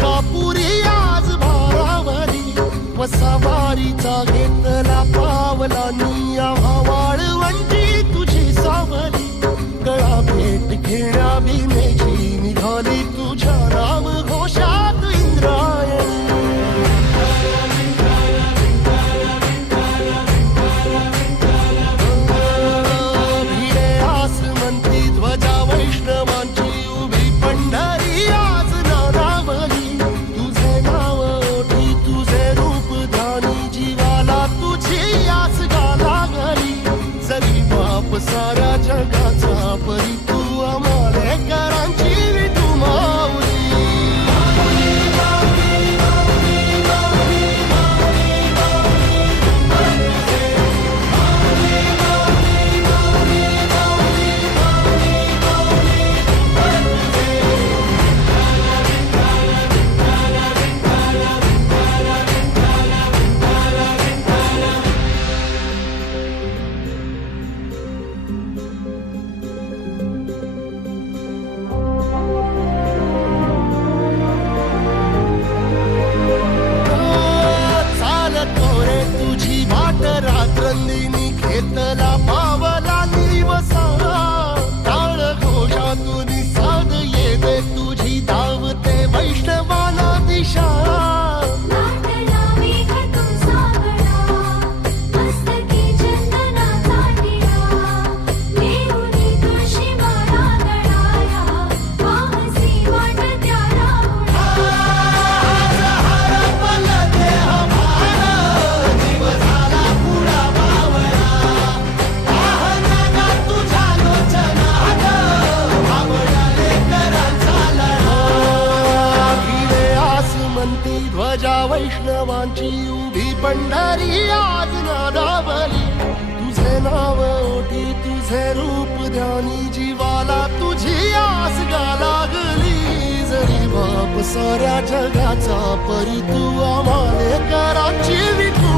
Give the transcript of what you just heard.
कापुरी आज भारावरी वसावारीचा घेतला पावला निया वाळवंटी तुझी सावली गळा भेट घेण्या भीमेची निघाली तुझ्या राम घोषात इंद्रायणी भिडे आसमंती ध्वजा वैष्णवांची उभी पंढरी आज नारावली तुझे नाव ओठी तुझे रूप ध्यानी जीवाला तुझी आस गाला गली जरी बाप साऱ्या जगाचा परी तू आमालेकरांची विठू माऊली रात्रंदिनी घेतला पावला दिवसा टाळ घोषातून साध येते तुझी धावते वैष्णवाला दिशा ध्वजा वैष्णवांची उभी पंढरी आज नादावली तुझे नाव ओठी तुझे रूप ध्यानी जीवाला तुझी आस लागली जरी बाप साऱ्या जगाचा परी तू आमालेकरांची विठू